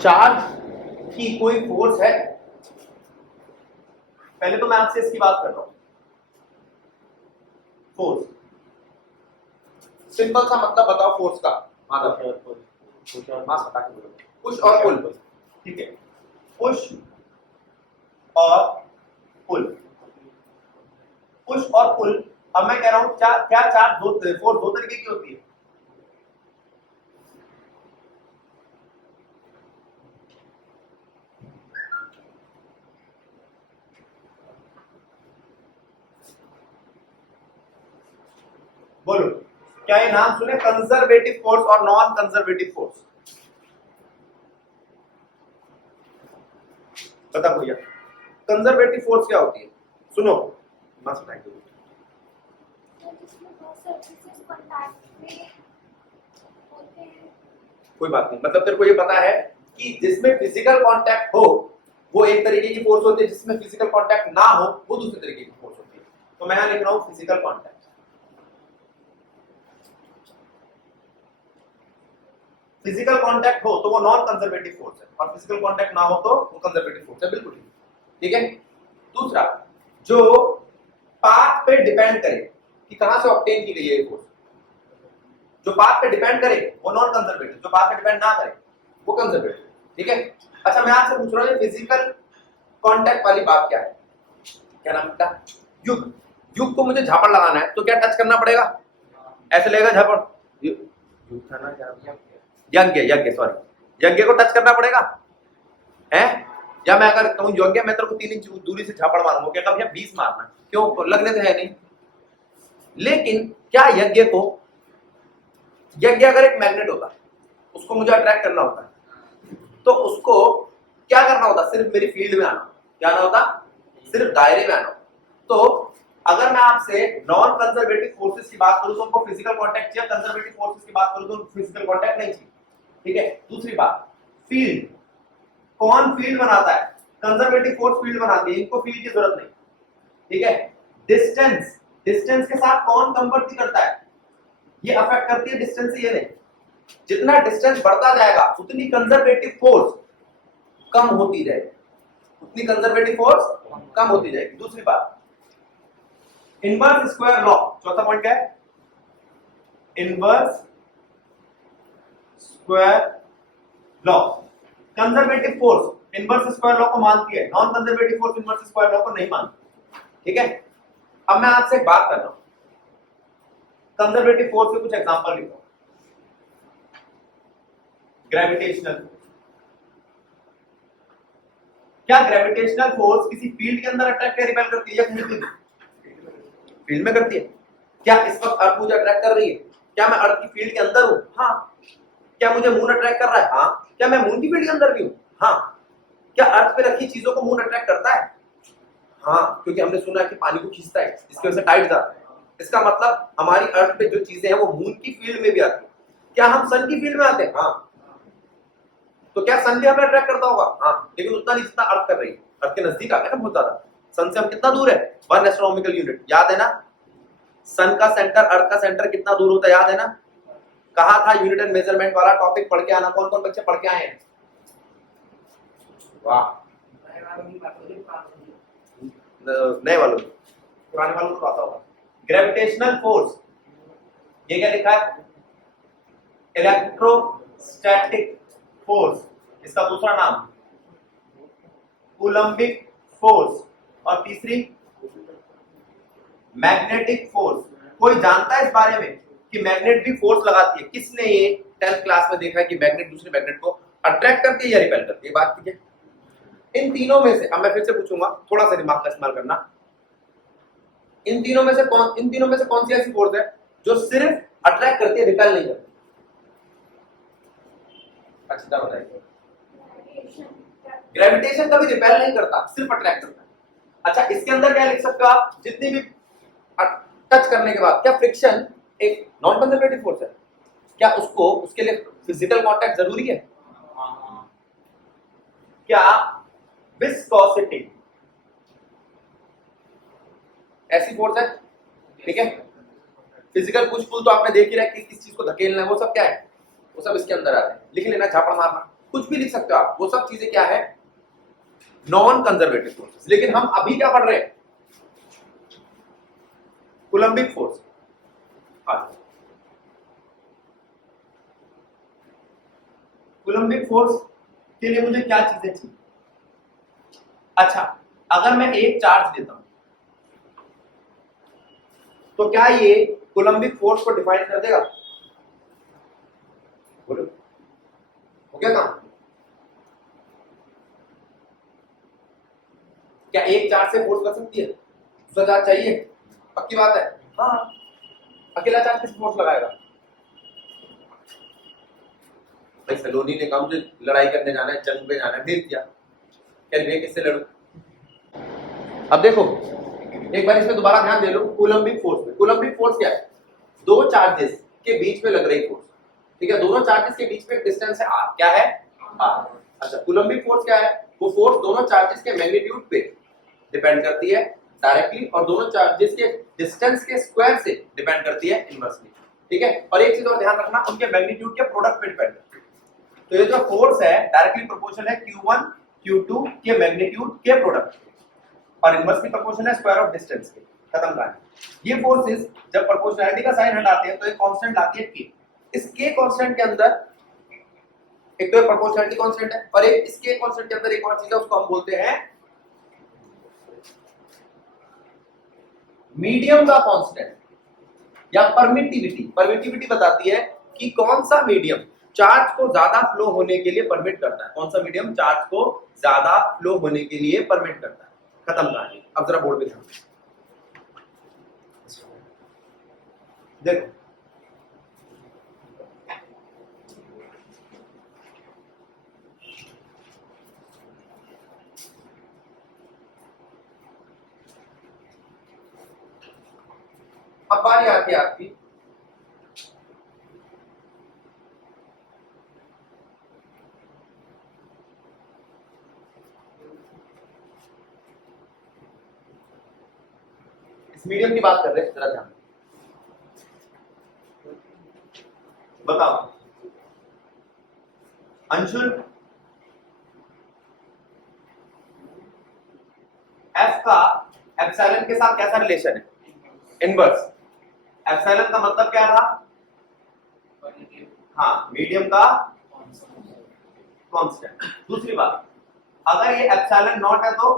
Charge की कोई force है? पहले तो मैं आपसे इसकी बात कर रहा हूं, फोर्स। सिंपल सा मतलब बताओ फोर्स का। मास हटा के बोलो। पुश और पुल, ठीक है। पुश और पुल, पुश और पुल। अब मैं कह रहा हूं क्या चार्ज फोर्स दो तरीके की होती है? बोलो, क्या ये नाम सुने, कंजर्वेटिव फोर्स और नॉन कंजर्वेटिव फोर्स? बता भैया, कंजर्वेटिव फोर्स क्या होती है? सुनो, मस्त बताएंगे। कोई बात नहीं, मतलब तेरे को ये पता है कि जिसमें फिजिकल कांटेक्ट हो वो एक तरीके की फोर्स होती है, जिसमें फिजिकल कांटेक्ट ना हो वो दूसरे तरीके की फोर्स होती है। तो मैं यहां लिख रहा हूं फिजिकल कांटेक्ट। फिजिकल कांटेक्ट हो तो वो नॉन कंजर्वेटिव फोर्स है, और फिजिकल कांटेक्ट ना हो तो वो कंजर्वेटिव फोर्स है। बिल्कुल ठीक है। दूसरा, जो पाथ पे डिपेंड करे कि कहां से ऑब्टेन की गई है ये फोर्स, जो पाथ पे डिपेंड करे वो नॉन कंजर्वेटिव, जो पाथ पे डिपेंड ना करे वो कंजर्वेटिव। ठीक है। अच्छा, मैं आपसे पूछ रहा हूं फिजिकल कांटेक्ट वाली बात क्या है? क्या नाम था? युग। युग को मुझे झापड़ लगाना है तो क्या टच करना पड़ेगा? ऐसे लेगा झापड़, युग था ना, यज्ञ, यज्ञ सॉरी, यज्ञ को टच करना पड़ेगा है? या मैं अगर कहूं यज्ञ, मैं तेरे को 3 इंच दूरी से झापड़ मारूंगा, क्या कभी 20 मारना? क्यों, लगने तो है नहीं। लेकिन क्या यज्ञ को, यज्ञ अगर एक मैग्नेट होता, उसको मुझे अट्रैक्ट करना होता तो उसको क्या करना होता? सिर्फ मेरी फील्ड में आना। क्या आना होता? सिर्फ दायरे में आना। तो अगर मैं आपसे नॉन कंजर्वेटिव फोर्सेस की बात करूं तो उनको फिजिकल कांटेक्ट चाहिए, कंजर्वेटिव फोर्सेस की बात करूं तो फिजिकल कांटेक्ट नहीं चाहिए। ठीक है। दूसरी बात, फील्ड, कौन फील्ड बनाता है? कंजर्वेटिव फोर्स फील्ड बनाती है, इनको फील्ड की जरूरत नहीं। ठीक है। डिस्टेंस, डिस्टेंस के साथ कौन कंवर्ट करता है? ये अफेक्ट करती है डिस्टेंस से, ये नहीं। जितना डिस्टेंस बढ़ता जाएगा उतनी कंजर्वेटिव फोर्स कम होती जाएगी, उतनी कंजर्वेटिव फोर्स कम होती जाएगी। दूसरी बात, इनवर्स स्क्वायर लॉ। चौथा पॉइंट क्या है? Inverse square law. Conservative force inverse square law को मानती है, non conservative force inverse square law को नहीं मानती। ठीक है। अब मैं आपसे एक बात कर रहा हूं, कंजर्वेटिव फोर्स के कुछ एग्जांपल लिखो। ग्रेविटेशनल, क्या ग्रेविटेशनल फोर्स किसी फील्ड के अंदर अट्रैक्ट या रिपेल करती है या फील्ड में करती है? क्या इस वक्त अर्थ मुझे अट्रैक्ट कर रही है? क्या मैं अर्थ की फील्ड के अंदर हूं? हाँ। क्या मुझे मून अट्रैक्ट कर रहा है? हाँ। क्या मैं मून की फील्ड के अंदर भी हूं? हाँ। क्या अर्थ पे रखी चीजों को मून अट्रैक्ट करता है? हाँ, क्योंकि हमने सुना है कि पानी को खींचता है, इसकी वजह से टाइट जाता है। इसका मतलब हमारी अर्थ पे जो चीजें हैं वो मून की फील्ड में भी आती है। क्या हम सन की फील्ड में आते हैं? हाँ। तो क्या सन भी हमें अट्रैक्ट करता होगा? हाँ, लेकिन उतना नहीं जितना अर्थ कर रही है। अर्थ के नजदीक आ गया ना बहुत ज्यादा। सन से हम कितना दूर है? 1 एस्ट्रोनॉमिकल यूनिट, याद है ना? सन का सेंटर अर्थ का सेंटर कितना दूर होता है, याद है ना? कहा था यूनिट एंड मेजरमेंट वाला टॉपिक पढ़ के आना। कौन कौन बच्चे पढ़ के आए हैं? वाह, नए वालों, पुराने वालों को आता होगा। ग्रेविटेशनल फोर्स, ये क्या लिखा है? इलेक्ट्रोस्टैटिक फोर्स, इसका दूसरा नाम कूलम्बिक फोर्स, और तीसरी मैग्नेटिक फोर्स। कोई जानता है इस बारे में कि मैग्नेट भी फोर्स लगाती है? किसने ये 10th क्लास में देखा है कि मैग्नेट दूसरे मैग्नेट को अट्रैक्ट करती है या रिपेल करती है? बात ठीक है। इन तीनों में से, अब मैं फिर से पूछूंगा, थोड़ा सा दिमाग का इस्तेमाल करना। इन तीनों में से कौन सी ऐसी फोर्स है जो सिर्फ अट्रैक्ट करती है, रिपेल नहीं करती? अच्छा बताइए। ग्रेविटेशन कभी रिपेल नहीं करता, सिर्फ अट्रैक्ट करता है। अच्छा, इसके अंदर क्या लिख सकते हो आप? जितनी भी टच करने के बाद, क्या फ्रिक्शन एक नॉन कंजर्वेटिव फोर्स है? क्या उसके लिए फिजिकल कांटेक्ट जरूरी है? क्या विस्कोसिटी ऐसी फोर्स है? ठीक है। फिजिकल पुश पुल तो आपने देख ही रहा है, किस चीज को धकेलना है, वो सब क्या है? वो सब इसके अंदर आ रहे हैं। लिख लेना, झापड़ मारना। कुछ भी लिख सकते हो आप, वो सब चीजें क्या है, नॉन कंजर्वेटिव फोर्सेस। लेकिन हम अभी क्या पढ़ रहे हैं, कूलम्बिक फोर्स। कूलम्बिक फोर्स के लिए मुझे क्या चीजें चाहिए? अच्छा, अगर मैं एक चार्ज लेता हूं तो क्या ये कूलम्बिक फोर्स को डिफाइन कर देगा? बोलो, हो गया काम? क्या एक चार्ज से फोर्स कर सकती है? दूसरा चार्ज चाहिए? पक्की बात है? हाँ, अकेला चार्ज किस फोर्स लगाएगा? भाई सलोनी ने कहा मुझे लड़ाई करने जाना है, जंग पे जाना है, भेज दिया, क्या मैं किससे लड़ूं? अब देखो एक बार इसमें दोबारा ध्यान दे लो, कूलम्बिक फोर्स में, कूलम्बिक फोर्स क्या है? दो चार्जेस के बीच में लग रही फोर्स, ठीक है, दोनों चार्जेस के बीच में एक डिस्टेंस है r, क्या है? r। अच्छा, कूलम्बिक फोर्स क्या है? वो फोर्स दोनों चार्जेस के मैग्नीट्यूड पे डिपेंड करती है डायरेक्टली, और दोनों चार्जेस के डिस्टेंस के स्क्वायर से डिपेंड करती है इनवर्सली, ठीक है। और एक चीज और ध्यान रखना, उनके मैग्नीट्यूड के प्रोडक्ट पे डिपेंड करती है। तो ये जो फोर्स है डायरेक्टली प्रोपोर्शनल है q1 q2 के मैग्नीट्यूड के प्रोडक्ट, और इनवर्सली प्रोपोर्शनल है स्क्वायर ऑफ डिस्टेंस के। खत्म कहानी। ये फोर्सेस जब प्रोपोर्शनैलिटी का साइन हटाते हैं तो एक कांस्टेंट आती है k। इस k कांस्टेंट के अंदर एक तो प्रोपोर्शनैलिटी कांस्टेंट है, और एक इस k कांस्टेंट के अंदर एक और चीज है, उसको हम बोलते हैं मीडियम का कांस्टेंट या परमिटिविटी। परमिटिविटी बताती है कि कौन सा मीडियम चार्ज को ज्यादा फ्लो होने के लिए परमिट करता है, कौन सा मीडियम चार्ज को ज्यादा फ्लो होने के लिए परमिट करता है। खत्म कहानी। अब जरा बोर्ड पे ध्यान देखो, अब बारी आती है आपकी इस मीडियम की बात कर रहे हैं, जरा ध्यान बताओ अंशुल, एफ का एप्सिलॉन के साथ कैसा रिलेशन है? इनवर्स। एप्सिलॉन का मतलब क्या था? हाँ, मीडियम का कांस्टेंट। दूसरी बात, अगर ये एप्सिलॉन नॉट है तो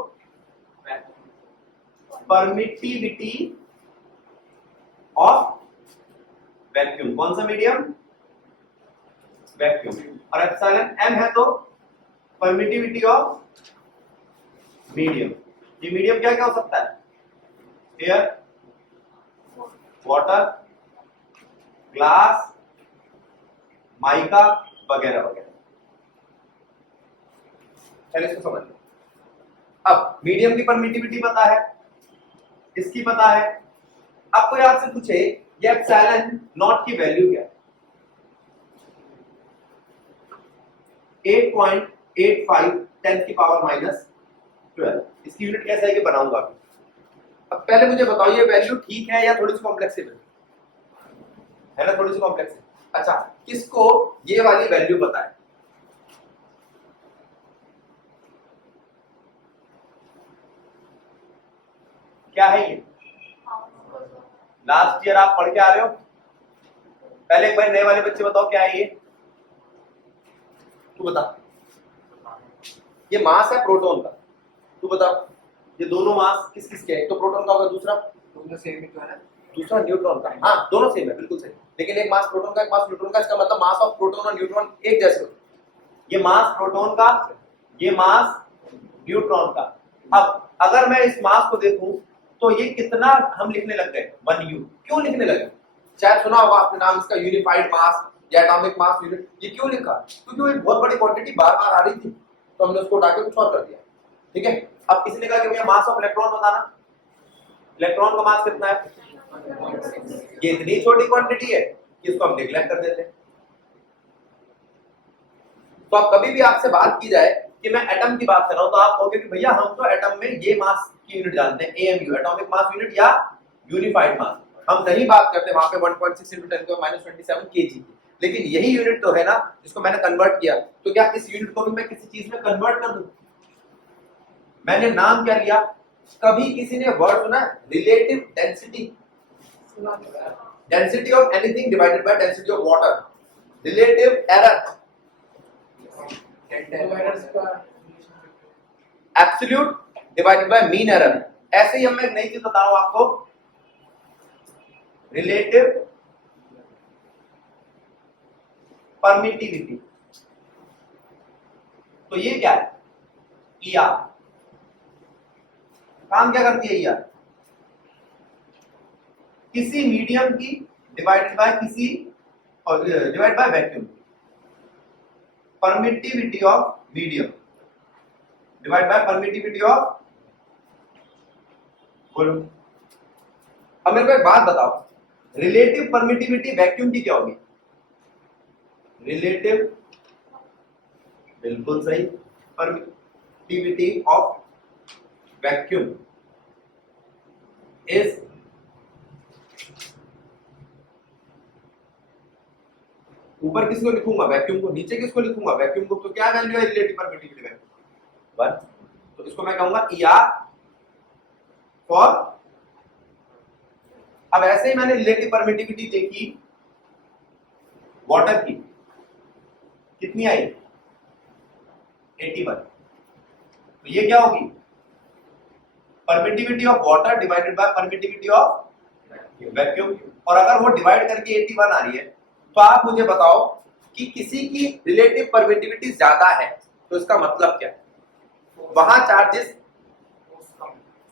परमिटिविटी ऑफ वैक्यूम। कौन सा मीडियम? वैक्यूम। और एप्सिलॉन एम है तो परमिटिविटी ऑफ मीडियम। ये मीडियम क्या क्या हो सकता है? एयर, वाटर, ग्लास, माइका वगैरह वगैरह। चलिए इसको समझ लो। अब मीडियम की परमिटिविटी पता है, इसकी पता है। अब कोई आपसे पूछे ये एप्सिलॉन नॉट की वैल्यू क्या है? 8.85 10 की पावर -12। इसकी यूनिट कैसे है कि बनाऊंगा अभी। अब पहले मुझे बताओ ये वैल्यू ठीक है या थोड़ी सी कॉम्प्लेक्स है ना? थोड़ी सी कॉम्प्लेक्स है। अच्छा, किसको ये वाली वैल्यू पता है? क्या है ये? लास्ट ईयर आप पढ़ के आ रहे हो। पहले एक बार नए वाले बच्चे बताओ क्या है ये? तू बता। ये मास है प्रोटॉन का। तू बता, ये दोनों मास किस किस के हैं? तो प्रोटॉन का होगा, दूसरा दोनों सेम है ना, दूसरा न्यूट्रॉन का। हाँ, दोनों सेम है, बिल्कुल सही। लेकिन एक मास प्रोटॉन का, एक मास न्यूट्रॉन का। इसका मतलब मास ऑफ प्रोटॉन और न्यूट्रॉन एक जैसे होते हैं। ये मास प्रोटॉन का, ये मास न्यूट्रॉन का। अब अगर मैं इस मास को देखूं तो ये कितना हम लिखने लग गए? 1U। क्यों लिखने लगे? शायद सुना होगा आपने नाम इसका, यूनिफाइड मास या एटॉमिक मास यूनिट। ये क्यों लिखा? क्योंकि वो एक बहुत बड़ी क्वांटिटी बार बार आ रही थी, तो हमने उसको उठा के कुछ और कर दिया। ठीक है। अब किसने कहा कि भैया मास ऑफ इलेक्ट्रॉन बताना? इलेक्ट्रॉन का मास कितना है? ये इतनी छोटी क्वांटिटी है कि इसको हम निग्लेक्ट कर देते हैं। तो अब कभी भी आपसे बात की जाए कि मैं एटम की बात कर रहा हूं तो आप कहोगे कि भैया हम तो एटम में ये मास की यूनिट जानते हैं, AMU, एटॉमिक मास यूनिट या यूनिफाइड मास। हम नहीं बात करते वहां पे 1.6 × 10⁻27 kg की। लेकिन यही यूनिट तो है ना जिसको मैंने कन्वर्ट किया, तो क्या इस यूनिट को भी मैं किसी चीज में कन्वर्ट कर दूं? मैंने नाम क्या लिया? कभी किसी ने वर्ड सुना relative density? Density of anything divided by density of water, relative error, absolute divided by mean error. ऐसे ही हम एक नई चीज बता रहा हूं आपको, रिलेटिव परमिटिविटी। तो ये क्या है? ईआर। काम क्या करती है ईआर? किसी मीडियम की डिवाइडेड बाय किसी और divide by vacuum, permittivity of medium divide by permittivity of, बोलो। अब मेरे को एक बात बताओ, रिलेटिव परमिटिविटी वैक्यूम की क्या होगी? रिलेटिव, बिल्कुल सही, परमिटिविटी ऑफ वैक्यूम इज ऊपर किसको लिखूंगा? वैक्यूम को। नीचे किसको लिखूंगा? वैक्यूम को। तो क्या वैल्यू है रिलेटिव परमिटिविटी वैक्यूम? 1। तो इसको मैं कहूंगा ईआर फॉर। अब ऐसे ही मैंने रिलेटिव परमिटिविटी देखी वाटर की, कितनी आई? 81। तो ये क्या होगी? Permittivity of water divided by permittivity of vacuum. और अगर वो डिवाइड करके 81 आ रही है, तो आप मुझे बताओ कि किसी की रिलेटिव परमिटिविटी ज्यादा है, तो इसका मतलब क्या है? वहां चार्जेस,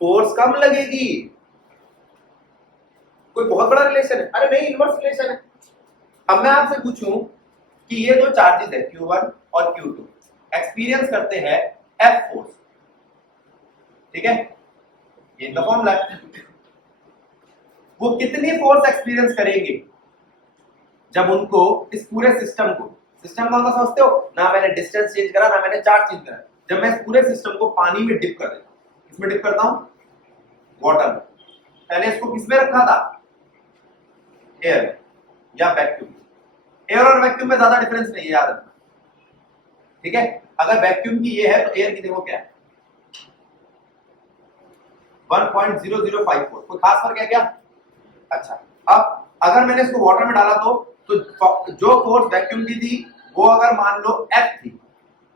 फोर्स कम लगेगी। कोई बहुत बड़ा रिलेशन है? अरे नहीं, इनवर्स रिलेशन है। अब मैं आपसे पूछूं कि ये दो चार्जेस है Q1 और Q2, एक्सपीरियंस करते हैं F फोर्स, ठीक है? ये इनका फॉर्मूला है। वो कितनी फोर्स एक्सपीरियंस करेंगे जब उनको इस पूरे सिस्टम को, सिस्टम कौन सा समझते हो ना? मैंने डिस्टेंस चेंज करा, ना मैंने चार्ज चेंज करा। जब मैं इस पूरे सिस्टम को पानी में डिप कर देता हूं, किसमें डिप करता हूं? वाटर में। पहले इसको किसमें रखा था? एयर या वैक्यूम। एयर और वैक्यूम में ज्यादा डिफरेंस नहीं है, याद रखना, ठीक है? अगर वैक्यूम की ये है तो एयर की देखो क्या है, 1.0054। कोई खास फर्क है क्या? अच्छा, अब अगर मैंने इसको वाटर में डाला तो जो फोर्स वैक्यूम की थी वो अगर मान लो F थी,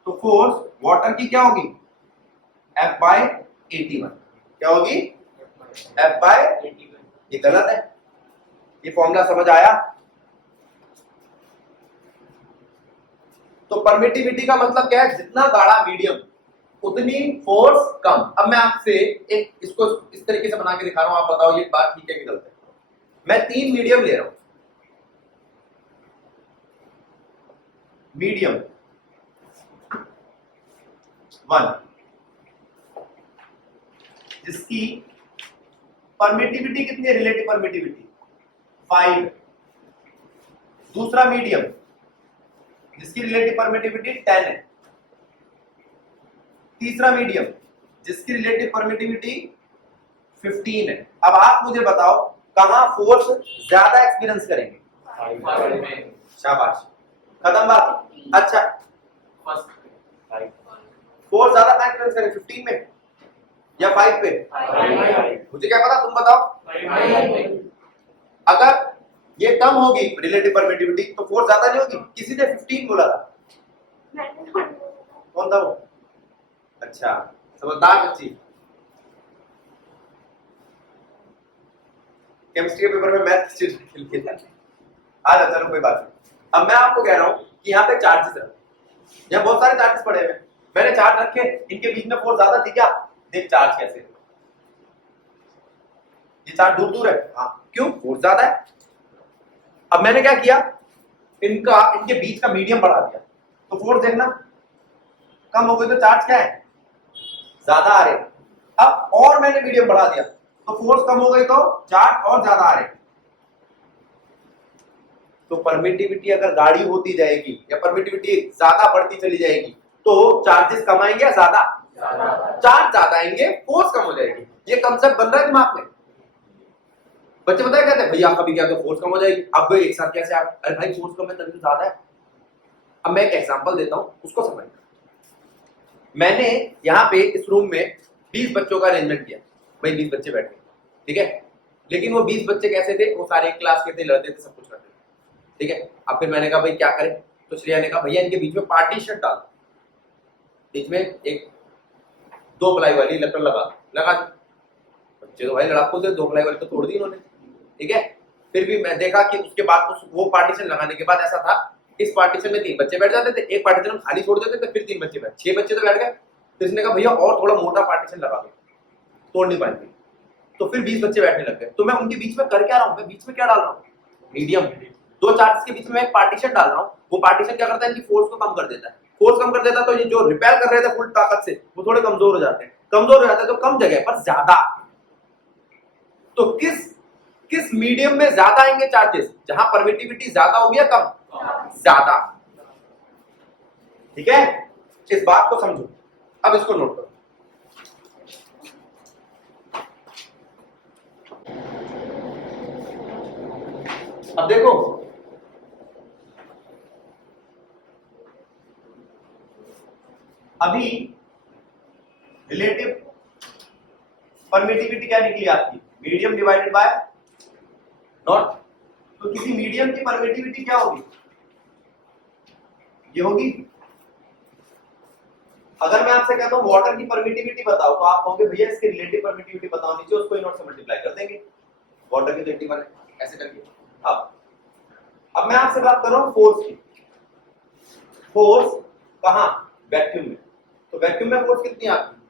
तो फोर्स वाटर की क्या होगी? F by 81। क्या होगी? F by 81। ये गलत है। ये फॉर्मूला समझ आया? तो परमिटिविटी का मतलब क्या है? जितना गाढ़ा मीडियम उतनी फोर्स कम। अब मैं आपसे एक इसको इस तरीके से बना के दिखा रहा हूं, आप बताओ ये बात ठीक है कि गलत है? मैं 3 मीडियम ले रहा हूं, मीडियम 1 जिसकी परमिटिविटी कितनी है? Relative permittivity 5। दूसरा मीडियम जिसकी रिलेटिव परमिटिविटी 10 है। तीसरा मीडियम जिसकी रिलेटिव परमिटिविटी 15 है। अब आप मुझे बताओ कहां फोर्स ज्यादा एक्सपीरियंस करेंगे? 5 में। शाबाश, खत्म बात। अच्छा, फोर्स ज्यादा कहां एक्सपीरियंस करेंगे? 15 में या 5 पे? 5। मुझे क्या पता, तुम बताओ। 5। अगर ये कम होगी रिलेटिव परमिटिविटी तो फोर्स ज्यादा नहीं होगी? किसी ने 15 बोला था, कौन था वो? अच्छा, समझदार बच्ची। केमिस्ट्री के पेपर में मैथ खेल के था। आ चलो कोई बात नहीं। अब मैं आपको कह रहा हूं कि यहाँ पे चार्जेस है, यहाँ बहुत सारे चार्जेस पड़े हुए। मैंने चार्ज रखे, इनके बीच में फोर्स ज्यादा थी क्या? देख चार्ज कैसे, ये चार्ज दूर दूर है। हाँ, क्यों? फोर्स ज्यादा है। अब मैंने क्या किया, इनके बीच का मीडियम बढ़ा दिया, तो फोर्स देखना कम हो गई, तो चार्ज क्या है? ज्यादा आ रहे। अब और मैंने मीडियम बढ़ा दिया तो फोर्स कम हो गई, तो चार्ज और ज्यादा आ रहे। तो परमिटिविटी अगर गाढ़ी होती जाएगी या परमिटिविटी ज्यादा बढ़ती चली जाएगी तो चार्जेस कम आएंगे या ज्यादा? चार्ज ज्यादा आएंगे, फोर्स कम हो जाएगी। ये कंसेप्ट बन रहा है दिमाग में? बच्चे पता है कहते हैं भैया कभी क्या तो फोर्स कम हो जाएगी, अब एक साथ कैसे आप, अरे भाई फोर्स कम है तभी तो ज्यादा है। अब मैं एक एग्जांपल देता हूं, उसको समझना। मैंने यहाँ पे इस रूम में 20 बच्चों का अरेंजमेंट किया, भाई 20 बच्चे बैठे, ठीक है, लेकिन वो 20 बच्चे कैसे थे, वो सारे एक क्लास के थे, लड़ते थे, सब कुछ करते थे, ठीक है। अब फिर मैंने कहा भाई क्या करें, तो श्रेया ने कहा भैया इनके बीच में पार्टीशन डाल, बीच में एक 2 प्लाई वाली लकड़ लगा दी। बच्चे तो भाई लड़ाकू थे, 2 प्लाई वाली तो तोड़ दी उन्होंने, ठीक है। फिर भी मैं देखा कि उसके बाद वो पार्टीशन लगाने के बाद ऐसा था, इस पार्टीशन में 3 बच्चे बैठ जाते थे, एक पार्टीशन हम खाली छोड़ देते थे, फिर 3 बच्चे बैठ, 6 बच्चे तो बैठ गए। तो इसने कहा भैया और थोड़ा मोटा पार्टीशन लगा दो, तोड़ नहीं पाएंगे। तो फिर 20 बच्चे बैठने लग गए। तो मैं उनके बीच में कर क्या रहा हूँ, मैं बीच में क्या डाल रहा हूँ, मीडियम। 2 चार्ट्स के बीच में एक पार्टीशन डाल रहा हूँ, वो पार्टीशन क्या करता है, इनकी फोर्स को कम कर देता है। फोर्स कम कर देता है तो ये जो रिपेल कर रहे थे फुल ताकत से, वो थोड़े कमजोर हो जाते हैं। कमजोर हो जाते हैं तो कम जगह पर ज्यादा। तो किस मीडियम में ज्यादा आएंगे चार्जेस, जहां परमिटिविटी ज्यादा होगी या कम, ज्यादा, ठीक है। इस बात को समझो। अब इसको नोट करो। अब देखो, अभी रिलेटिव परमिटिविटी क्या निकली आपकी, मीडियम डिवाइडेड बाय नॉट। तो किसी मीडियम की परमिटिविटी क्या होगी, ये होगी। अगर मैं आपसे कहता हूं वाटर की परमिटिविटी बताओ, तो आप कहोगे भैया इसकी रिलेटिव परमिटिविटी बताओ, नीचे उसको नॉट से मल्टीप्लाई कर देंगे, वाटर की 21 है, ऐसे करके। अब मैं आपसे बात कर रहा हूं फोर्स की। फोर्स कहां, वैक्यूम में। तो वैक्यूम में फोर्स कितनी आपकी,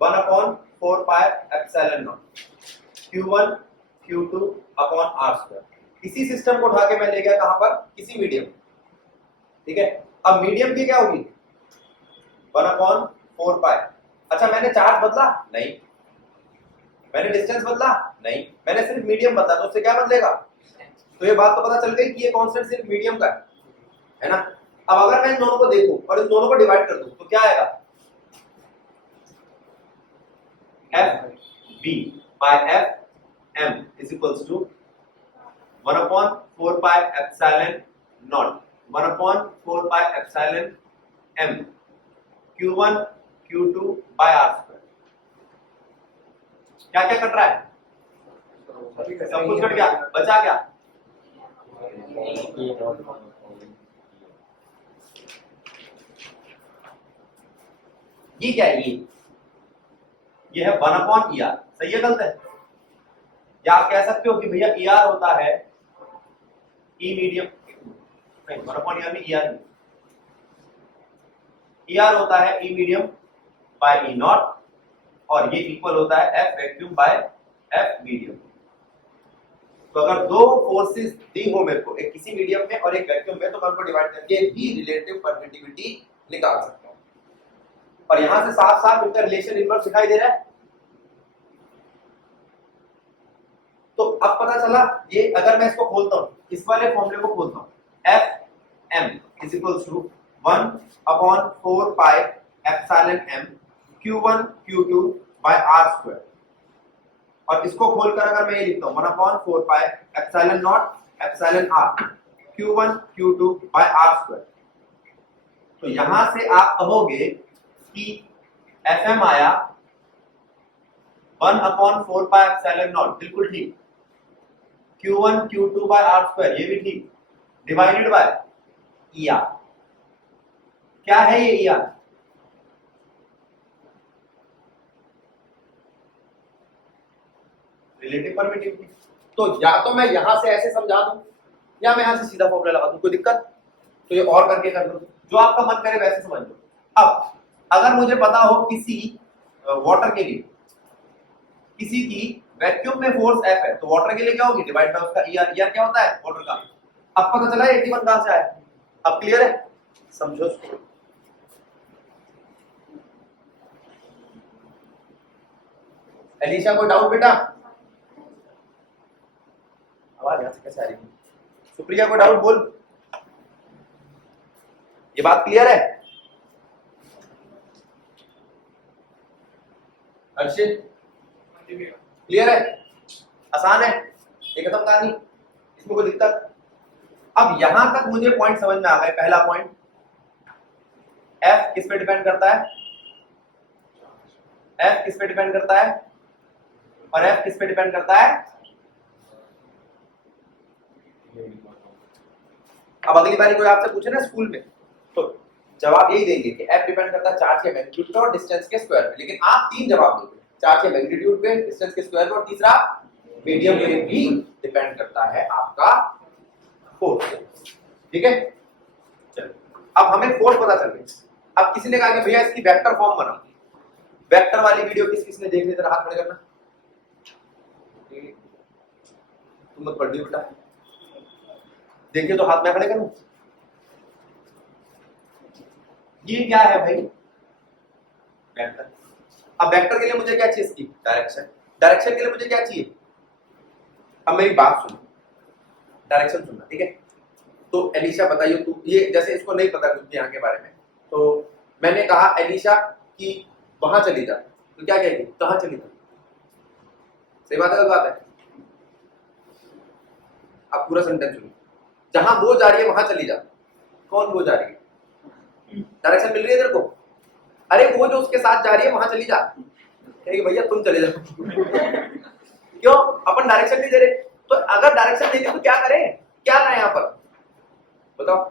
1/4 pi epsilon nought, Q1 Q2 upon R²। इसी सिस्टम को उठा के मैं ले गया कहां पर, किसी मीडियम, ठीक है। अब मीडियम की क्या होगी, 1/4 पाई। अच्छा मैंने चार्ज बदला नहीं, मैंने डिस्टेंस बदला नहीं, मैंने सिर्फ मीडियम बदला, तो उससे क्या बदलेगा। तो ये बात तो पता चल गई कि ये कांस्टेंट सिर्फ मीडियम का है ना। अब अगर मैं इन दोनों को देखूं और इन दोनों को डिवाइड कर दूं तो क्या आएगा, FB by FM is equals to 1/4 pi epsilon naught, 1/4 pi epsilon m, Q1 Q2 by R²। क्या क्या कट रहा है, सब कुछ कट गया, बचा क्या, ये क्या है, ये है 1/ER। सही है गलत है, या आप कह सकते हो कि भैया ER होता है E मीडियम, नहीं 1/ER में ER नहीं, ER होता है E medium by E nought, और ये इक्वल होता है F vacuum by F medium. तो अगर 2 फोर्सेस दी हो मेरे को, एक किसी मीडियम में और एक वैक्यूम में, तो मैं उनको डिवाइड करके भी रिलेटिव परमिटिविटी निकाल सकता हूं। और यहां से साफ साफ इनका रिलेशन इनवर्स दिखाई दे रहा है। तो अब पता चला, ये अगर मैं इसको खोलता हूं, इस वाले फॉर्मूले को खोलता हूं, FM is equals to 1/4 pi epsilon m Q1 Q2 by R²। और इसको खोलकर अगर मैं ये लिखता हूं 1/4 pi epsilon naught epsilon r Q1 Q2 by R²। तो यहां से आप कहोगे कि FM आया 1/4 pi epsilon naught, बिल्कुल ठीक, Q1 Q2 by R², ये भी ठीक, डिवाइडेड बाय ER। क्या है ये ER, रिलेटिव परमिटिविटी। तो या तो मैं यहां से ऐसे समझा दूं, या मैं यहां से सीधा फॉर्मूला लगा दूं, कोई दिक्कत, तो ये और करके कर लो, जो आपका मन करे वैसे समझ लो। अब अगर मुझे पता हो किसी वाटर के लिए किसी की वैक्यूम में फोर्स F है, तो वाटर के लिए क्या होगी, डिवाइड बाय उसका ER। ER क्या होता है, वाटर का। अब पता चला 81 कहां से आया, अब क्लियर है, समझो इसको। एलिशा को डाउट बेटा, आवाज यहां से कैसे आ रही है, सुप्रिया को डाउट बोल, ये बात क्लियर है, हर्षित क्लियर है। आसान है, ये खत्म कहानी, इसमें कोई दिक्कत। अब यहां तक मुझे पॉइंट समझ में आ गए। पहला पॉइंट, एफ किस पे डिपेंड करता है, एफ किस पे डिपेंड करता है, और एफ किस पे डिपेंड करता है। अब अगली बार कोई आपसे पूछे ना स्कूल में, तो जवाब यही देंगे कि एफ डिपेंड करता है चार्ज के मैग्नीट्यूड पे और डिस्टेंस के स्क्वायर पे। लेकिन आप तीन जवाब दोगे, चार्ज के मैग्नीट्यूड पे, डिस्टेंस के स्क्वायर पे, और तीसरा मीडियम पे भी डिपेंड करता है आपका फोर्स। ठीक है, चलो अब हमें फोर्स पता चल गई। अब किसी ने कहा कि भैया इसकी वेक्टर फॉर्म बनाओ। वेक्टर वाली वीडियो किस किसने देख ली, जरा हाथ खड़े करना। तुम मत पढ़ ली बेटा, देखिए तो हाथ में खड़े करो। ये क्या है भाई, वेक्टर। अब वेक्टर के लिए मुझे क्या चाहिए, इसकी डायरेक्शन। डायरेक्शन के लिए मुझे क्या चाहिए, अब मेरी बात सुनो, डायरेक्शन सुनना, ठीक है। तो एलिशा बताइए, तू ये जैसे इसको नहीं पता कुछ भी यहाँ के बारे में, तो मैंने कहा एलिशा कि वहां चली जा, तो क्या कहेगी, कहां चली जा। सही बात है, गलत बात है। अब पूरा सेंटेंस सुनो, जहां वो जा रही है वहां चली जा। कौन वो जा रही है, डायरेक्शन मिल रही है तेरे को, अरे वो जो उसके साथ जा रही है वहां चली जा। कहेगी भैया तुम चले जाओ क्यों, अपन डायरेक्शन नहीं दे रहे। तो अगर डायरेक्शन देंगे तो क्या करें, क्या करें यहाँ पर बताओ।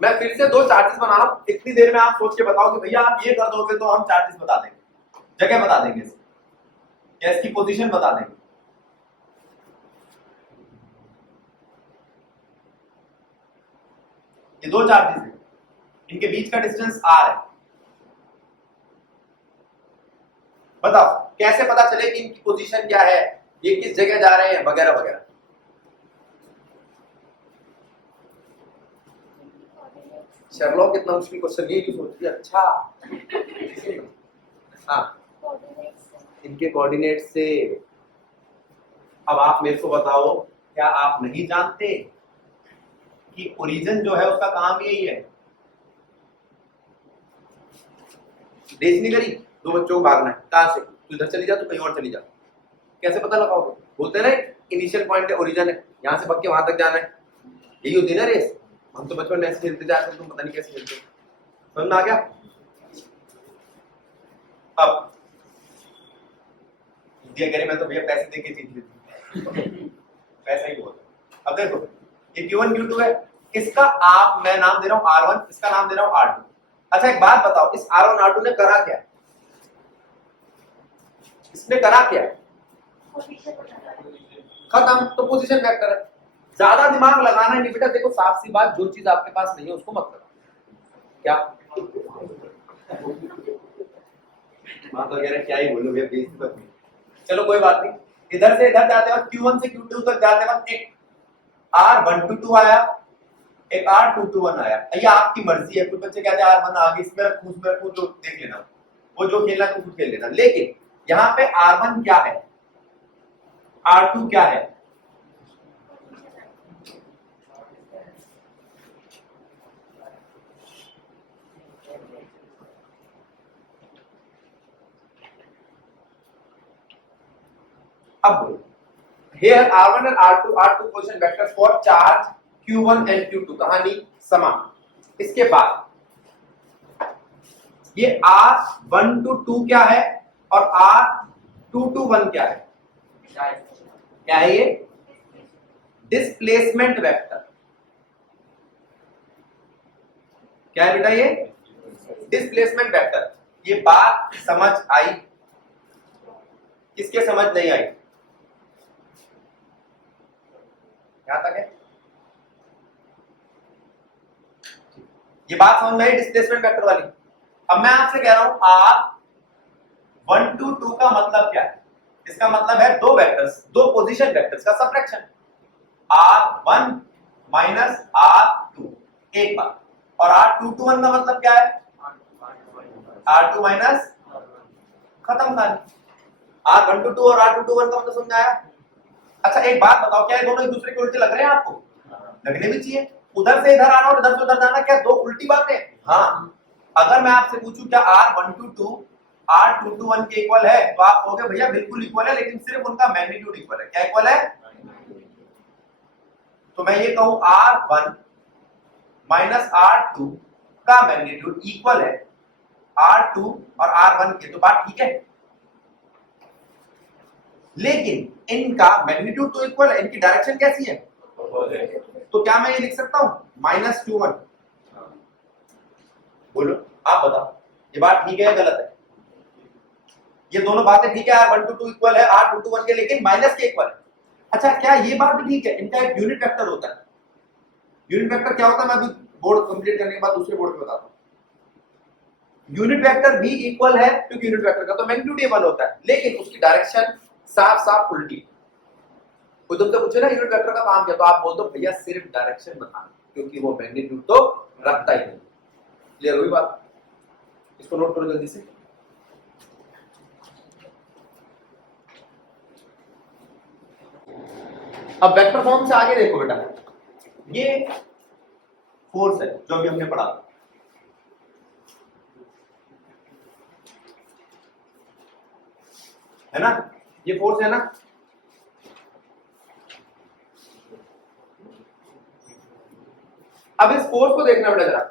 मैं फिर से दो चार्जेस बना रहा हूं, इतनी देर में आप सोच के बताओ कि भैया आप ये कर दोगे तो हम चार्जेस बता देंगे, जगह बता देंगे या इसकी पोजीशन बता देंगे। ये दो चार्जेस हैं, इनके बीच का डिस्टेंस r है। बताओ कैसे पता चले कि इनकी पोजीशन क्या है, ये किस जगह जा रहे हैं, वगैरह वगैरह। शर्लॉक कितना मुश्किल क्वेश्चन नहीं भी सोचती। अच्छा हाँ, इनके कोऑर्डिनेट से। अब आप मेरे को बताओ, क्या आप नहीं जानते कि ओरिजिन जो है उसका काम यही है। रेस नहीं करी, दो बच्चों को भागना है, कहां से, तू इधर चली जा, तू कहीं और चली जा। कैसे पता लगाओगे, बोलते ना इनिशियल पॉइंट है, ओरिजिन है, यहां से पक्के वहां तक जाना है, यही होती है ना रेस। हम तो बचपन में ऐसे खेलते जाते, तुम पता नहीं कैसे खेलते। समझ में आ गया। अब दिया करें, मैं तो भैया पैसे देके चीज लेती पैसा ही बहुत। अब देखो ये Q1 Q2 है, इसका आप मैं नाम दे रहा हूं R1, इसका नाम दे रहा हूं R2। अच्छा एक बात बताओ, इस R1 R2 ने करा क्या, इसने करा क्या, खत्म। तो पोजीशन वेक्टर है, ज्यादा दिमाग लगाना नहीं बेटा। देखो साफ सी बात, जो चीज आपके पास नहीं है उसको मत करो। क्या बात वगैरह क्या ही बोलो भैया, बेइज्जती मत करो। चलो कोई बात नहीं, इधर से इधर जाते वक्त Q1 से Q2 तक जाते वक्त एक R122 आया, एक R221 आया। ये आपकी मर्जी है, कुछ बच्चे कहते हैं R1 आगे इसमें रखूं उसमें रखूं, जो देख लेना, वो जो खेलना है तो खेल लेना। लेकिन यहाँ पे R1 क्या है, R2 क्या है, अब बोलो। Here R1 and R2 position vectors for charge Q1 and Q2, कहानी समान। इसके बाद ये R122 क्या है और R221 क्या है, क्या है ये, डिस्प्लेसमेंट वेक्टर। क्या है बेटा ये, डिस्प्लेसमेंट वेक्टर। ये बात समझ आई, किसके समझ नहीं आई, यहां तक है। ये बात समझ में आई डिस्प्लेसमेंट वेक्टर वाली। अब मैं आपसे कह रहा हूं R122 का मतलब क्या है, इसका मतलब है दो वेक्टर्स, दो पोजीशन वेक्टर्स का सबट्रैक्शन, R1 माइनस R2 एक बार, और R221 का मतलब क्या है, R2 माइनस, खत्म कहानी। R122 और R221 का मतलब समझ आया। अच्छा एक बात बताओ, क्या ये दोनों एक दूसरे के उल्टे लग रहे हैं आपको, लगने भी चाहिए। उधर से इधर आना और इधर से उधर जाना क्या दो उल्टी बातें, हाँ। अगर मैं आपसे पूछूं क्या R122 R2 to 1 के इक्वल है, तो आप कहोगे भैया बिल्कुल इक्वल है, लेकिन सिर्फ उनका मैग्नीट्यूड इक्वल है। क्या इक्वल है? तो मैं ये कहूं R1 माइनस R2 का मैग्नीट्यूड इक्वल है R2 और R1 के, तो बात ठीक है। लेकिन इनका मैग्नीट्यूड तो इक्वल है, इनकी डायरेक्शन कैसी है? तो क्या मैं ये लिख सकता हूं -2 1? बोलो आप बताओ, ये बात ठीक है या गलत है? ये दोनों बातें ठीक है, R1 to 2 इक्वल है R2 to 1 के, लेकिन माइनस के इक्वल है। अच्छा, क्या ये बात भी ठीक है? इनका एक यूनिट वेक्टर होता है। यूनिट वेक्टर क्या होता है मैं अभी बोर्ड कंप्लीट करने के बाद दूसरे बोर्ड पे बताता हूं। यूनिट वेक्टर भी इक्वल है, क्योंकि यूनिट वेक्टर का तो मैग्नीट्यूड इक्वल होता है, लेकिन उसकी डायरेक्शन साफ साफ उल्टी। कोई तुमसे पूछे ना यूनिट वेक्टर का काम क्या, तो आप बोल दो भैया सिर्फ डायरेक्शन बताना, क्योंकि वो मैग्नीट्यूड तो रखता ही नहीं। क्लियर हुई बात? इसको नोट करो जल्दी से। अब वेक्टर फॉर्म से आगे देखो बेटा, ये फोर्स है जो अभी हमने पढ़ा, है ना? ये फोर्स है ना? अब इस फोर्स को देखना बेटा जरा,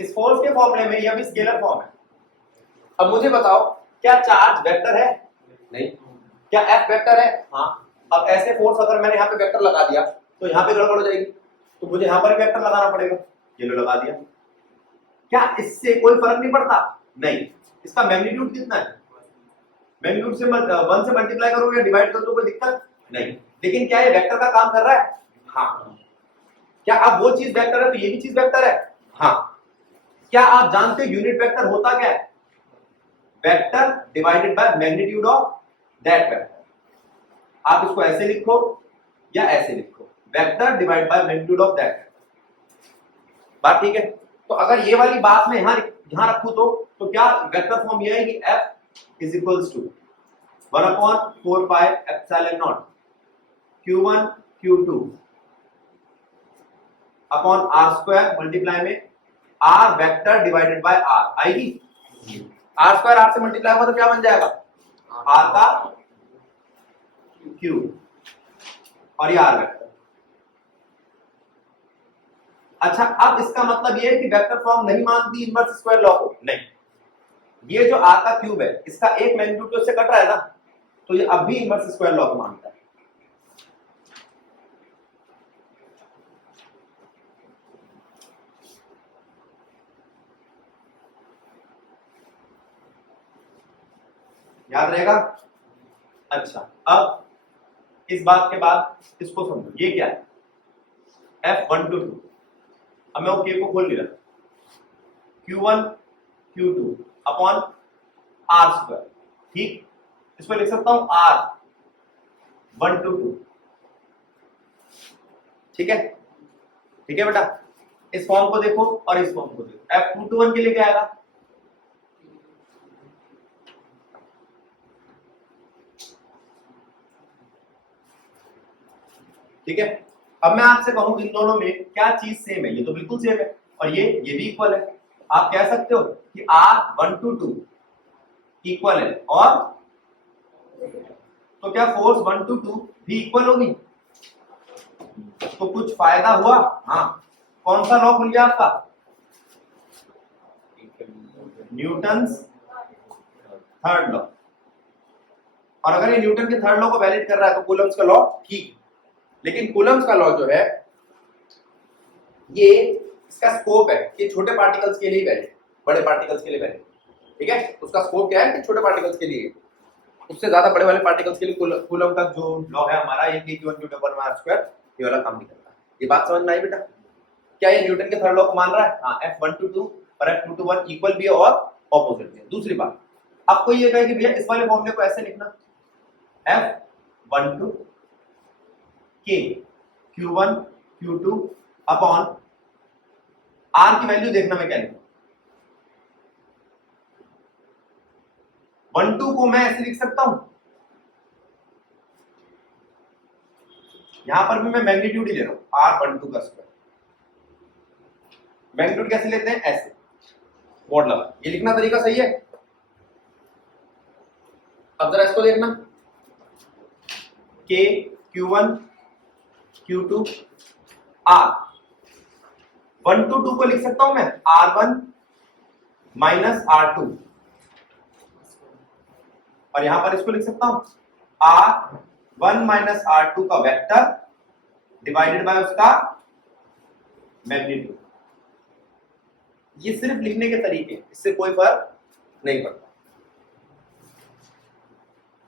इस फोर्स के फॉर्मूले में ये अभी स्केलर फॉर्म है। अब मुझे बताओ, क्या चार्ज वेक्टर है? नहीं। क्या एफ वेक्टर है? हाँ। अब ऐसे फोर्स अगर मैंने यहाँ पे वेक्टर लगा दिया तो यहाँ पे गड़बड़ हो जाएगी, तो मुझे यहाँ पर भी वेक्टर लगाना पड़ेगा। ये लो लगा दिया, क्या इससे कोई फर्क नहीं पड़ता? नहीं। इसका मैग्नीट्यूड कितना है? मैग्नीट्यूड से 1 से मल्टीप्लाई करोगे, डिवाइड कर दो, कोई दिक्कत नहीं। लेकिन क्या ये वेक्टर का काम कर रहा है? हाँ। क्या अब वो चीज वेक्टर है तो ये भी चीज वेक्टर है? हाँ। क्या आप जानते हो यूनिट वेक्टर होता क्या है? Vector divided by magnitude of that vector. आप इसको ऐसे लिखो या ऐसे लिखो, vector divide by magnitude of that. बात ठीक है? तो अगर ये वाली बात मैं यहां रखूं तो क्या वेक्टर फॉर्म ये है कि F is equals to 1/4 pi epsilon nought Q1 Q2 upon R square multiply में R vector divided by R आएगी। R स्क्वायर R से मल्टीप्लाई होगा तो क्या बन जाएगा? R का Q और ये R वेक्टर। अच्छा, अब इसका मतलब ये है कि वेक्टर फॉर्म नहीं मानती इनवर्स स्क्वायर लॉ को? नहीं। ये जो R का क्यूब है, इसका एक मैग्नीट्यूड तो इससे कट रहा है ना, तो ये अब भी इनवर्स स्क्वायर लॉ को मानता है। याद रहेगा? अच्छा, अब इस बात के बाद इसको समझो, ये क्या है? F1 to 2। अब मैं वो K को खोल नहीं रहा, Q1 Q2 upon R square. ठीक, इसको लिख सकता हूं R1 to 2। ठीक है? ठीक है बेटा, इस फॉर्म को देखो और इस फॉर्म को देखो। F2 to 1 के लिए क्या आएगा? ठीक है, अब मैं आपसे कहूं इन दोनों में क्या चीज सेम है? ये तो बिल्कुल सेम है, और ये भी इक्वल है। आप कह सकते हो कि R1 to 2 इक्वल है, और तो क्या फोर्स 1 to 2 भी इक्वल होगी? तो कुछ फायदा हुआ? हाँ। कौन सा लॉ खुल गया आपका? Newton's third law. और अगर ये न्यूटन के थर्ड लॉ को वैलिड कर रहा है तो कूलम्स का लॉ ठीक। लेकिन कूलम्स का लॉ जो है ये इसका स्कोप है कि छोटे पार्टिकल्स के लिए वैलिड, बड़े पार्टिकल्स के लिए वैलिड। ठीक है, उसका स्कोप क्या है कि छोटे पार्टिकल्स के लिए, उससे ज्यादा बड़े वाले पार्टिकल्स के लिए कूलम का जो लॉ है हमारा, ये Q1 Q2 r स्क्वायर, ये वाला काम नहीं करता। ये बात समझ में आई बेटा? क्या ये न्यूटन के थर्ड लॉ को मान रहा है? हाँ, F1 to 2 और F2 to 1 इक्वल भी है और ऑपोजिट भी है। दूसरी बात, आपको ये कहे कि भैया इस वाले फॉर्मूले को ऐसे लिखना, F1 to K Q1 Q2 upon R की वैल्यू देखना मैं क्या लिखूं। 1 2 को मैं ऐसे लिख सकता हूं, यहां पर भी मैं मैग्नीट्यूड ही ले रहा हूं, R12 का स्क्वायर। मैग्नीट्यूड कैसे लेते हैं? ऐसे। मॉडुलर। ये लिखना तरीका सही है। अब जरा इसको देखना, K Q1 Q2 R 1 to 2 को लिख सकता हूं मैं R1 माइनस R2, और यहां पर इसको लिख सकता हूं R1 माइनस R2 का वेक्टर डिवाइडेड बाय उसका मैग्नीट्यूड। ये सिर्फ लिखने के तरीके, इससे कोई फर्क नहीं पड़ता।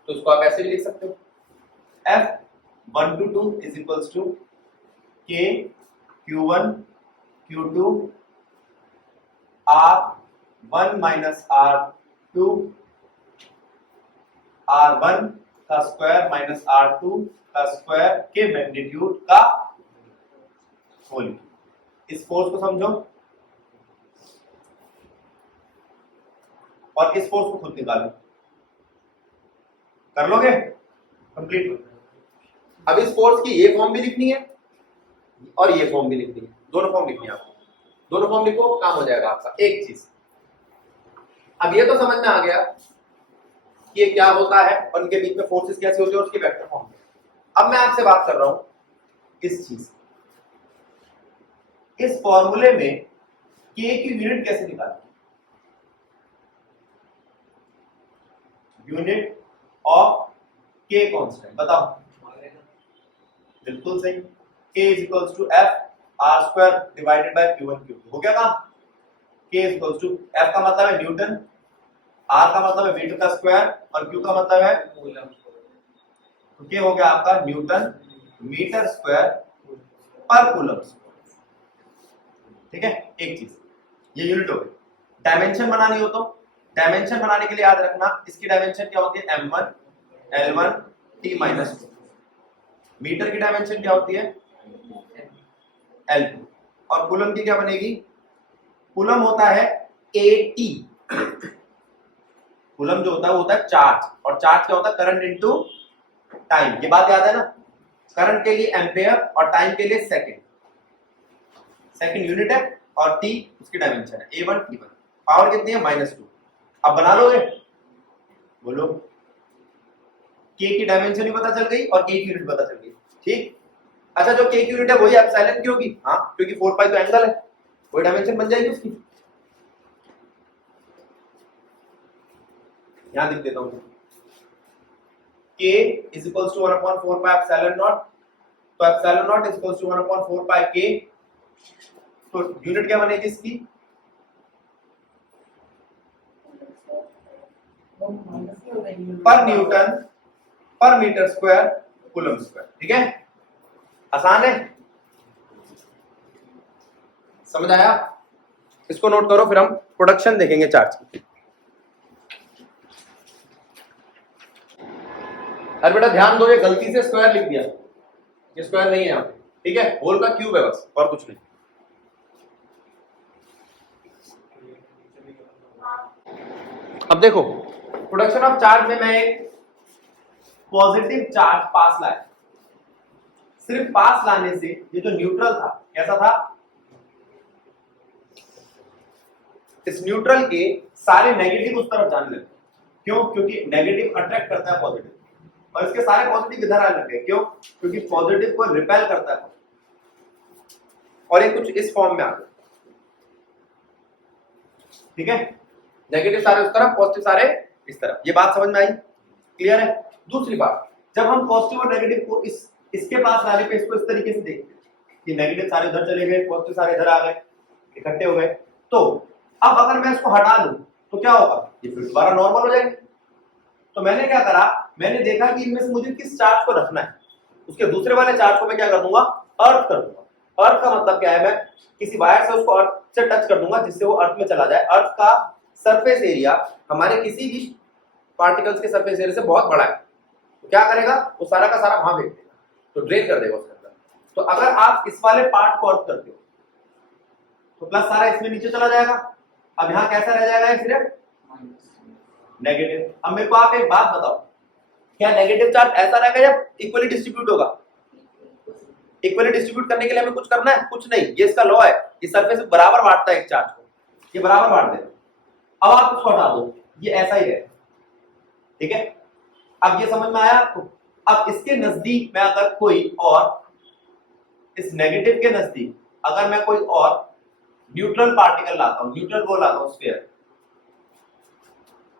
तो इसको आप ऐसे भी लिख सकते हो, F1 to 2 is equals to K Q1 Q2 R1 minus R2 R1 का स्क्वायर माइनस R2 का स्क्वायर के मैग्नीट्यूड का होल। इस फोर्स को समझो और इस फोर्स को खुद निकालो, कर लोगे कंप्लीट। अब इस फोर्स की ये फॉर्म भी लिखनी है और ये फॉर्म भी लिखनी है, दोनों फॉर्म लिखनी है आपको। दोनों फॉर्म लिखो, काम हो जाएगा आपका। एक चीज अब ये तो समझ में आ गया कि ये क्या होता है और इनके बीच में फोर्सेस कैसे होते हैं और उसके वेक्टर फॉर्म। अब मैं आपसे बात कर रहा हूं इस चीज, इस फॉर्मूले में K की यूनिट कैसे निकालें? यूनिट ऑफ K कांस्टेंट बताओ। बिल्कुल सही, K is equals to F R square divided by Q1 Q2। हो गया काम। K is equals to F का मतलब है न्यूटन, R का मतलब है मीटर का स्क्वायर और Q का मतलब है कूलम। तो K हो गया आपका न्यूटन मीटर स्क्वायर पर कूलम। ठीक है, एक चीज ये यूनिट हो गई। डायमेंशन बनानी हो तो डायमेंशन बनाने के लिए याद रखना इसकी डायमेंशन क्या होती है, M1 L1 T-2। मीटर की डायमेंशन क्या होती है, L2। और कूलम की क्या बनेगी, कूलम होता है AT। कूलम जो होता है वो होता है चार्ज, और चार्ज क्या होता है, करंट इनटू टाइम। ये बात याद है ना, करंट के लिए एम्पेयर और टाइम के लिए सेकंड। सेकंड यूनिट है और T उसकी डायमेंशन है A1 T1। पावर कितनी है, -2। अब बना लोगे, बोलो। K की डायमेंशन भी पता चल गई और K की यूनिट पता चल गई। ठीक, अच्छा जो K की यूनिट है वही एप्सिलॉन की होगी। हाँ, क्योंकि 4 पाई तो एंगल है, वही डायमेंशन बन जाएगी उसकी। यहां लिख देता हूं, K is equals to 1/4 pi epsilon naught. तो epsilon naught is equals to 1/4 pi K। तो यूनिट क्या बनेगी इसकी, पर न्यूटन पर मीटर स्क्वायर कूलम स्क्वायर। ठीक है, आसान है, समझ आया? इसको नोट करो, फिर हम प्रोडक्शन देखेंगे चार्ज की। अरे बेटा ध्यान दो, ये गलती से स्क्वायर लिख दिया, ये स्क्वायर नहीं है यहाँ पे। ठीक है, होल का क्यूब है बस, और कुछ नहीं। अब देखो प्रोडक्शन ऑफ चार्ज में मैं एक पॉजिटिव चार्ज पास लाया। सिर्फ पास लाने से ये जो न्यूट्रल था कैसा था, इस न्यूट्रल के सारे नेगेटिव उस तरफ जाने लगे। क्यों? क्योंकि नेगेटिव अट्रैक्ट करता है पॉजिटिव, और इसके सारे पॉजिटिव इधर आने लगे। क्यों? क्योंकि पॉजिटिव को रिपेल करता है, और ये कुछ इस फॉर्म में आ गया। ठीक है, नेगेटिव सारे उस तरफ, पॉजिटिव सारे इस तरफ। ये बात समझ में आई? क्लियर है? दूसरी बात, जब हम पॉजिटिव और नेगेटिव को इसके पास लाने पे इसको इस तरीके से देखते हैं कि नेगेटिव सारे उधर चले गए, पॉजिटिव सारे इधर आ गए, इकट्ठे हो गए। तो अब अगर मैं इसको हटा लूं तो क्या होगा, ये फिर दोबारा नॉर्मल हो जाएंगे। तो मैंने क्या करा, मैंने देखा कि इनमें से मुझे किस चार्ज को रखना है, उसके दूसरे वाले चार्ज को मैं क्या कर दूंगा, अर्थ कर दूंगा। अर्थ का मतलब क्या है, मैं किसी वायर से उसको अर्थ से टच कर दूंगा जिससे वो अर्थ में चला जाए। अर्थ का सरफेस एरिया हमारे किसी भी पार्टिकल्स के सरफेस एरिया से बहुत बड़ा है, तो क्या करेगा, वो सारा का सारा वहां भेज देगा, तो ड्रेन कर देगा उसके अंदर। तो अगर आप इस वाले पार्ट को अर्थ करते हो तो प्लस सारा इसमें नीचे चला जाएगा। अब यहाँ कैसा रह जाएगा, सिर्फ नेगेटिव। अब मेरे को आप एक बात बताओ, क्या नेगेटिव चार्ज ऐसा रहेगा जब इक्वली डिस्ट्रीब्यूट होगा? इक्वली डिस्ट्रीब्यूट करने के लिए हमें कुछ करना है? कुछ नहीं, ये इसका लॉ है। ये सरफेस बराबर बांटता है एक चार्ज को, ये बराबर बांट देगा। अब आप इसको हटा दो, ये ऐसा ही है, ठीक है। अब ये समझ में आया आपको? अब इसके नजदीक में अगर कोई और, इस नेगेटिव के नजदीक अगर मैं कोई और न्यूट्रल पार्टिकल लाता हूं, न्यूट्रल वो लाता हूं स्फीयर,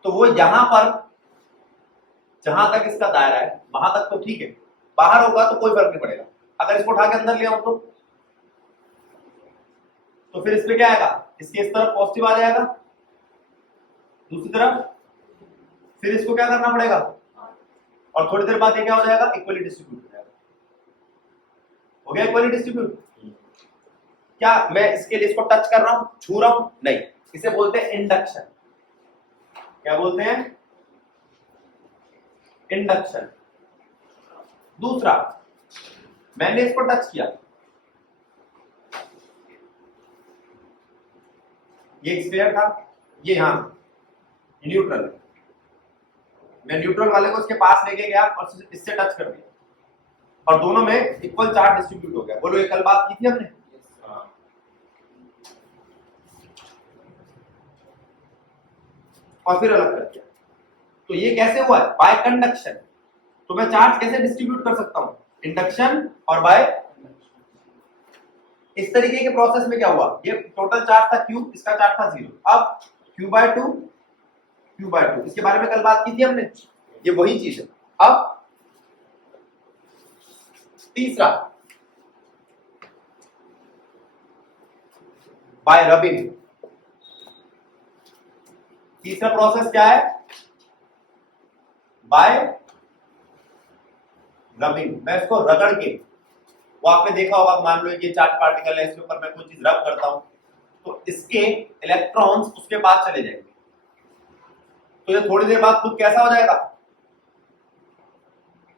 तो वो यहां पर जहां तक इसका दायरा है वहां तक तो ठीक है, बाहर होगा तो कोई फर्क नहीं पड़ेगा। अगर इसको उठा के अंदर ले आऊं तो फिर इस पे क्या आएगा, इसके इस तरफ पॉजिटिव आ जाएगा, दूसरी तरफ फिर इसको क्या करना पड़ेगा, और थोड़ी देर बाद ये क्या हो जाएगा, इक्वली डिस्ट्रीब्यूट हो जाएगा। हो गया इक्वली डिस्ट्रीब्यूट। क्या मैं इसके लिए इसको टच कर रहा हूं, छू रहा हूं? नहीं, इसे बोलते हैं इंडक्शन। क्या बोलते हैं? इंडक्शन। दूसरा, मैंने इसको टच किया, ये स्फीयर था, ये यहां न्यूट्रल, मैं न्यूट्रल वाले को इसके पास लेके गया और इससे टच कर दिया, और दोनों में इक्वल चार्ज डिस्ट्रीब्यूट हो गया। बोलो, ये कल बात की थी हमने, और फिर अलग कर दिया। तो ये कैसे हुआ है? Bye conduction. तो मैं चार्ज कैसे डिस्ट्रीब्यूट कर सकता हूं? इंडक्शन और बाय। इस तरीके के प्रोसेस में क्या हुआ, ये टोटल चार्ज था Q, इसका चार्ज था 0, अब Q/2 Q/2, इसके बारे में कल बात की थी हमने, ये वही चीज है। अब तीसरा, बाय रबिंग। तीसरा प्रोसेस क्या है? Bye rubbing. मैं इसको रगड़ के, वो आपने देखा होगा, मान लो ये चार्ज पार्टिकल है, इसके ऊपर मैं कोई चीज रब करता हूं तो इसके इलेक्ट्रॉन्स उसके पास चले जाएंगे, तो ये थोड़ी देर बाद खुद कैसा हो जाएगा,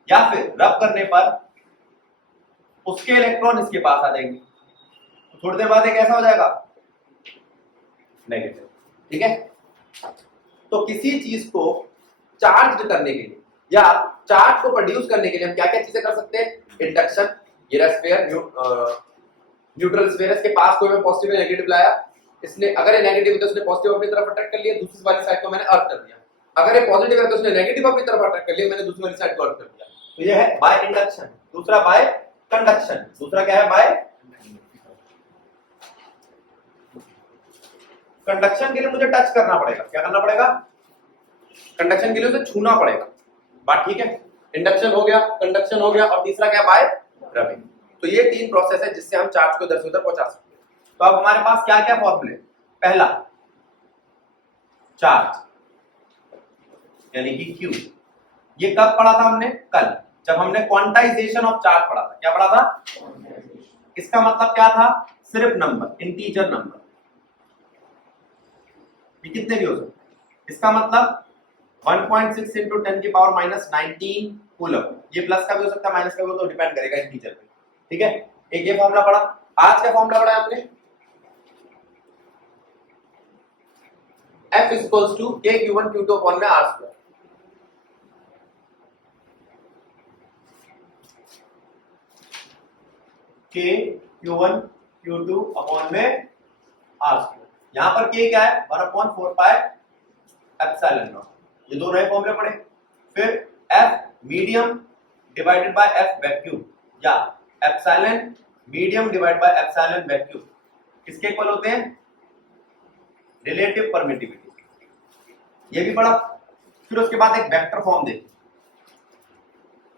या फिर रब करने पर उसके इलेक्ट्रॉन इसके पास आ जाएंगे, तो थोड़ी देर बाद ये कैसा हो जाएगा, नेगेटिव। ठीक है। तो किसी चीज को चार्ज करने के लिए या चार्ज को प्रोड्यूस करने के लिए हम क्या क्या चीजें कर सकते हैं? इंडक्शन, ये स्फीयर न्यूट्रल स्फीयर, इसके पास कोई मैं पॉजिटिव या नेगेटिव लाया, इसने अगर ये नेगेटिव है तो उसने पॉजिटिव अपनी तरफ अट्रैक्ट कर लिया, दूसरी वाली साइड को मैंने अर्थ कर दिया। अगर ये पॉजिटिव है तो उसने नेगेटिव अपनी तरफ अट्रैक्ट कर लिया, मैंने दूसरी वाली साइड को अर्थ कर दिया। तो ये है बाय इंडक्शन। दूसरा बाय कंडक्शन। दूसरा क्या है? बाय कंडक्शन के लिए मुझे टच करना पड़ेगा। क्या करना पड़ेगा? कंडक्शन के लिए उसे छूना पड़ेगा। बात ठीक है। इंडक्शन हो गया, कंडक्शन हो गया, और तीसरा क्या? Bye rubbing. तो ये तीन प्रोसेस है जिससे हम चार्ज को इधर से उधर पहुंचा सकते हैं। तो अब हमारे पास क्या क्या फॉर्मूले? पहला, चार्ज यानी कि Q। ये कब पढ़ा था हमने? कल, जब हमने क्वांटाइजेशन ऑफ चार्ज पढ़ा था। क्या पढ़ा था? इसका मतलब क्या था? सिर्फ नंबर, इंटीजर नंबर, ये कितने भी हो सकते। इसका मतलब 1.6 into 10 की पावर -19 कूलम। ये प्लस का भी हो सकता है, माइनस का भी हो, तो डिपेंड करेगा इंटीजर पे। ठीक है। एक ये फॉर्मूला पढ़ा। आज का फॉर्मूला पढ़ा हमने, F equals to K Q1 Q2 upon में R²। K Q1 Q2 upon में R²। यहां पर K क्या है? 1/4 पाई एप्सिलॉन नॉट। ये दो नए फॉर्मूले पढ़े। फिर F medium divided by F vacuum, या epsilon medium divided by epsilon vacuum किसके इक्वल होते हैं? Relative permittivity. ये भी पढ़ा। फिर उसके बाद एक वेक्टर फॉर्म देखी।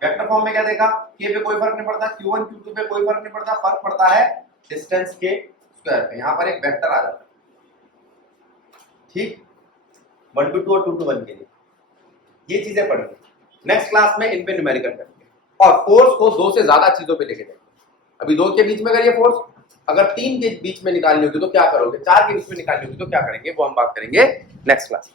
वेक्टर फॉर्म में क्या देखा? K पे कोई फर्क नहीं पड़ता, Q1 Q2 पे कोई फर्क नहीं पड़ता, फर्क पड़ता है डिस्टेंस के स्क्वायर पे। यहां पर एक वेक्टर आ जाता है। ठीक, 1 to 2 और 2 to 1 के लिए ये चीजें पढ़ेंगे। नेक्स्ट क्लास में इन पे न्यूमेरिकल करेंगे, और फोर्स को 2 से ज्यादा चीजों पे लेके जाएंगे। अभी 2 के बीच में अगर ये फोर्स अगर 3 के बीच में निकालनी होगी तो क्या करोगे, 4 के बीच में निकालनी होगी तो क्या करेंगे, वो हम बात करेंगे नेक्स्ट क्लास।